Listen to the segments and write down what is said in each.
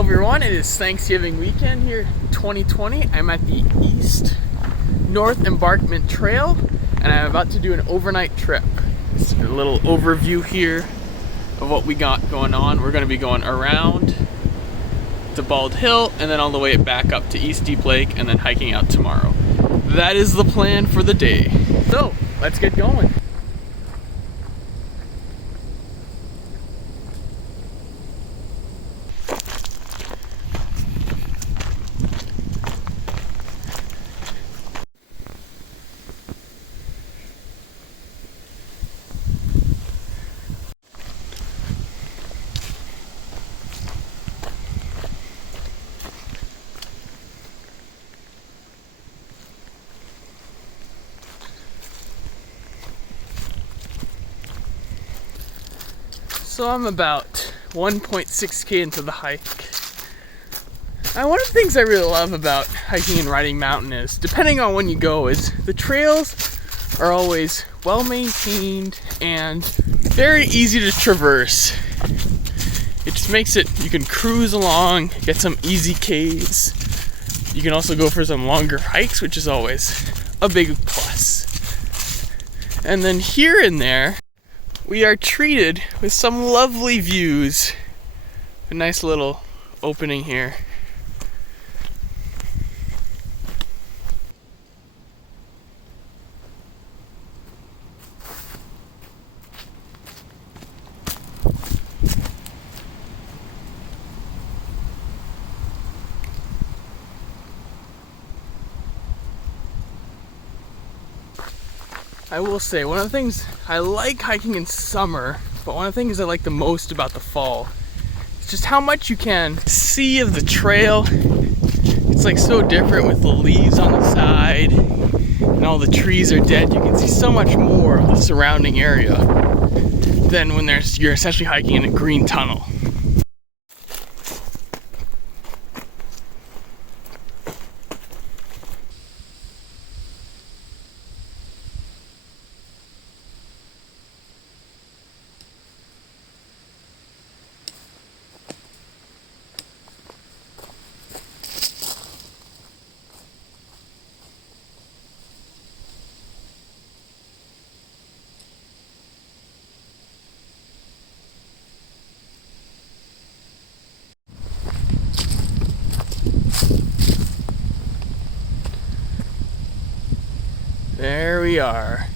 Hello everyone, it is Thanksgiving weekend here 2020. I'm at the East North Embankment Trail and I'm about to do an overnight trip. It's a little overview here of what we got going on. We're going to be going around to Bald Hill and then all the way back up to East Deep Lake and then hiking out tomorrow. That is the plan for the day. So, let's get going. So I'm about 1.6k into the hike. And one of the things I really love about hiking and riding mountain is, depending on when you go, is the trails are always well maintained and very easy to traverse. It just makes it, you can cruise along, get some easy Ks. You can also go for some longer hikes, which is always a big plus. And then here and there, we are treated with some lovely views. A nice little opening here. I will say, one of the things I like hiking in summer, but one of the things I like the most about the fall is just how much you can see of the trail. It's like so different with the leaves on the side and all the trees are dead. You can see so much more of the surrounding area than when you're essentially hiking in a green tunnel. There we are.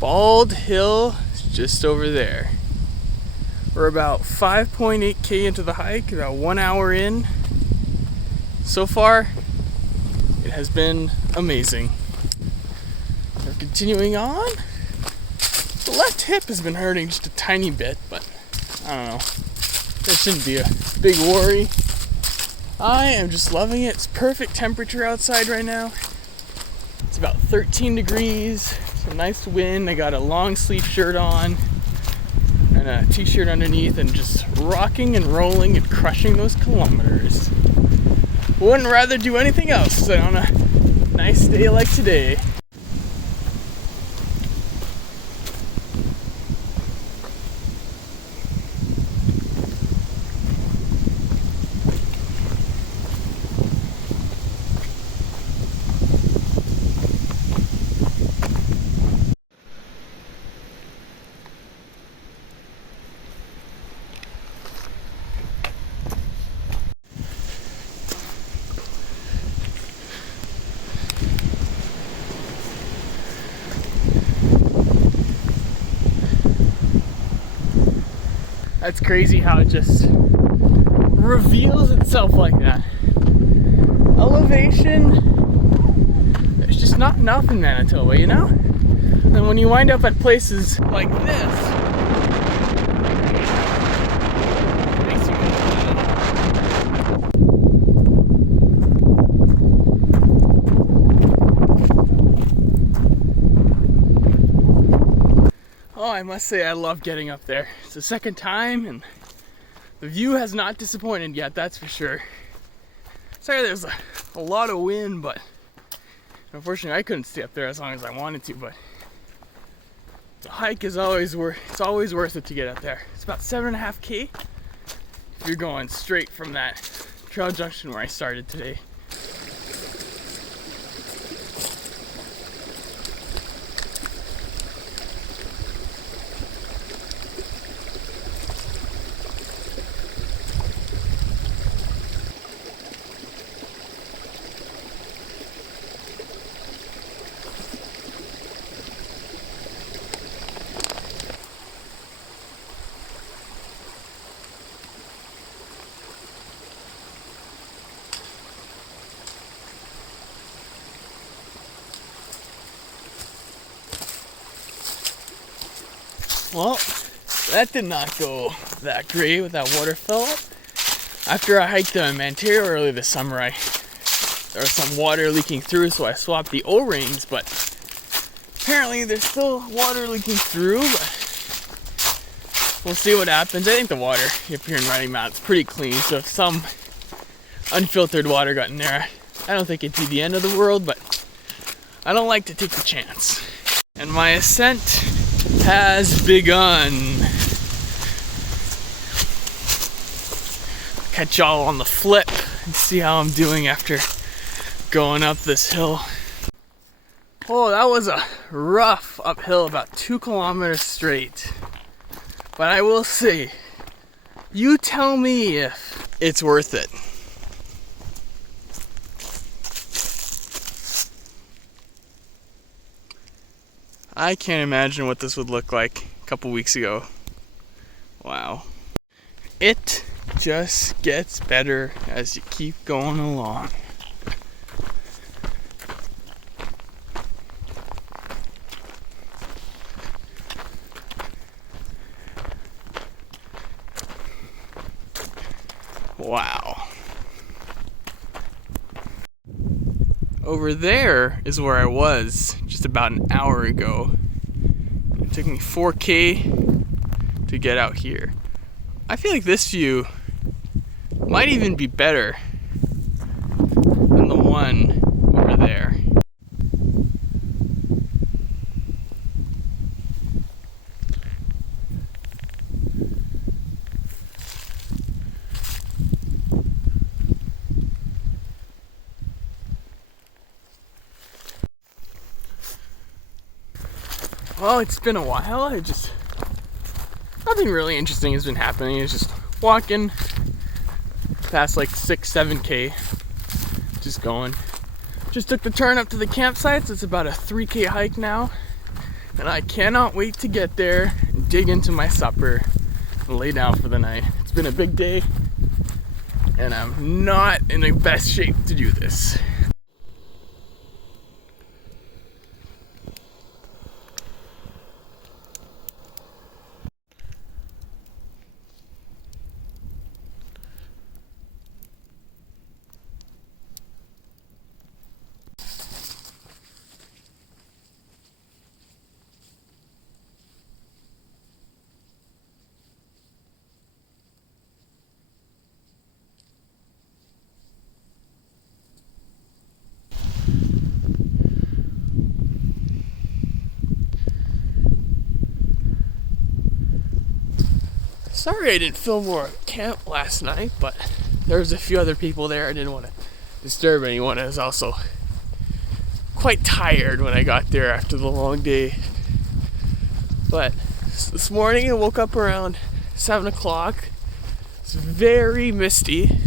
Bald Hill is just over there. We're about 5.8k into the hike, about 1 hour in. So far, it has been amazing. We're continuing on. The left hip has been hurting just a tiny bit, but I don't know. There shouldn't be a big worry. I am just loving it. It's perfect temperature outside right now. It's about 13 degrees, it's a nice wind. I got a long sleeve shirt on and a t-shirt underneath and just rocking and rolling and crushing those kilometers. Wouldn't rather do anything else on a nice day like today. That's crazy how it just reveals itself like that. Elevation, there's just not enough in Manitoba, you know? And when you wind up at places like this, it makes you Oh, I must say I love getting up there. It's the second time and the view has not disappointed yet, that's for sure. Sorry, there's a lot of wind, but unfortunately I couldn't stay up there as long as I wanted to, but the hike is always worth it to get up there. It's about 7.5k. If if you're going straight from that trail junction where I started today. Well, that did not go that great with that water fill up. After I hiked the Manteiro earlier this summer, there was some water leaking through, so I swapped the O-rings, but apparently there's still water leaking through, but we'll see what happens. I think the water up here in Running Mount is pretty clean, so if some unfiltered water got in there, I don't think it'd be the end of the world, but I don't like to take the chance. And my ascent has begun. Catch y'all on the flip and see how I'm doing after going up this hill. Oh, that was a rough uphill, about 2 kilometers straight. But I will say, you tell me if it's worth it. I can't imagine what this would look like a couple weeks ago. Wow. It just gets better as you keep going along. Wow. Over there is where I was just about an hour ago. It took me 4K to get out here. I feel like this view might even be better than the one over there. Well, it's been a while. Nothing really interesting has been happening. It's just walking past like 6-7K, just going. Just took the turn up to the campsites. It's about a 3K hike now, and I cannot wait to get there and dig into my supper and lay down for the night. It's been a big day, and I'm not in the best shape to do this. Sorry I didn't film more at camp last night, but there was a few other people there. I didn't want to disturb anyone. I was also quite tired when I got there after the long day. But this morning I woke up around 7 o'clock. It's very misty.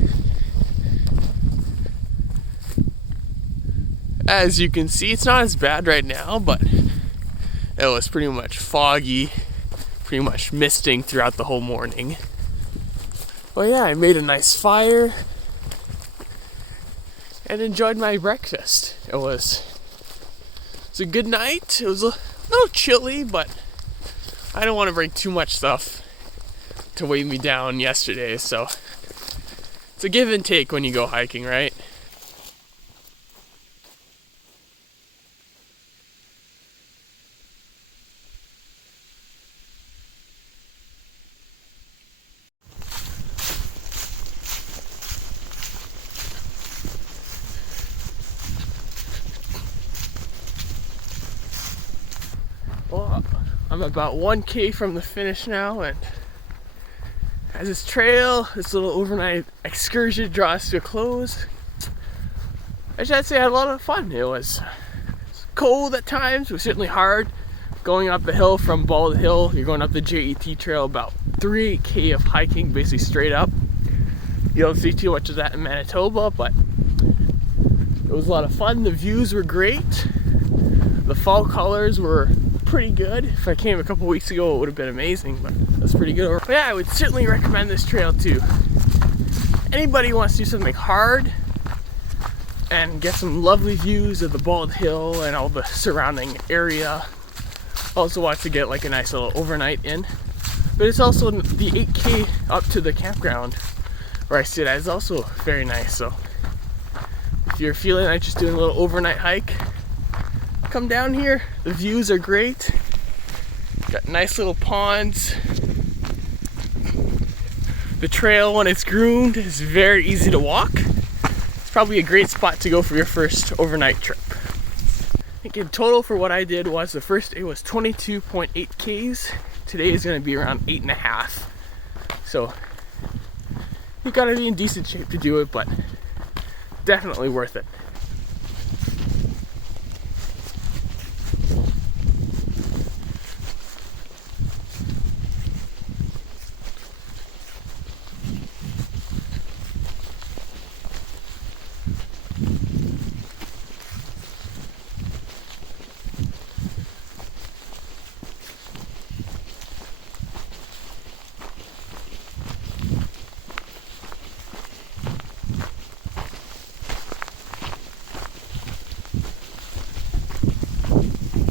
As you can see, it's not as bad right now, but it was pretty much foggy, pretty much misting throughout the whole morning. But yeah, I made a nice fire and enjoyed my breakfast. It was a good night. It was a little chilly, but I don't want to bring too much stuff to weigh me down yesterday, so it's a give and take when you go hiking, right? Well, I'm about 1K from the finish now, and as this trail, this little overnight excursion draws to a close, I should say I had a lot of fun. It was cold at times. It was certainly hard going up the hill from Bald Hill. You're going up the JET trail, about 3K of hiking, basically straight up. You don't see too much of that in Manitoba, but it was a lot of fun. The views were great. The fall colors were pretty good. If I came a couple weeks ago, it would have been amazing, but that's pretty good. But yeah, I would certainly recommend this trail to anybody who wants to do something hard and get some lovely views of the Bald Hill and all the surrounding area. Also wants to get like a nice little overnight in. But it's also the 8K up to the campground where I sit at is also very nice. So if you're feeling like just doing a little overnight hike, come down here. The views are great. Got nice little ponds. The trail, when it's groomed, is very easy to walk. It's probably a great spot to go for your first overnight trip. I think in total for what I did was the first day was 22.8 Ks. Today is going to be around 8.5. So you gotta be in decent shape to do it, but definitely worth it.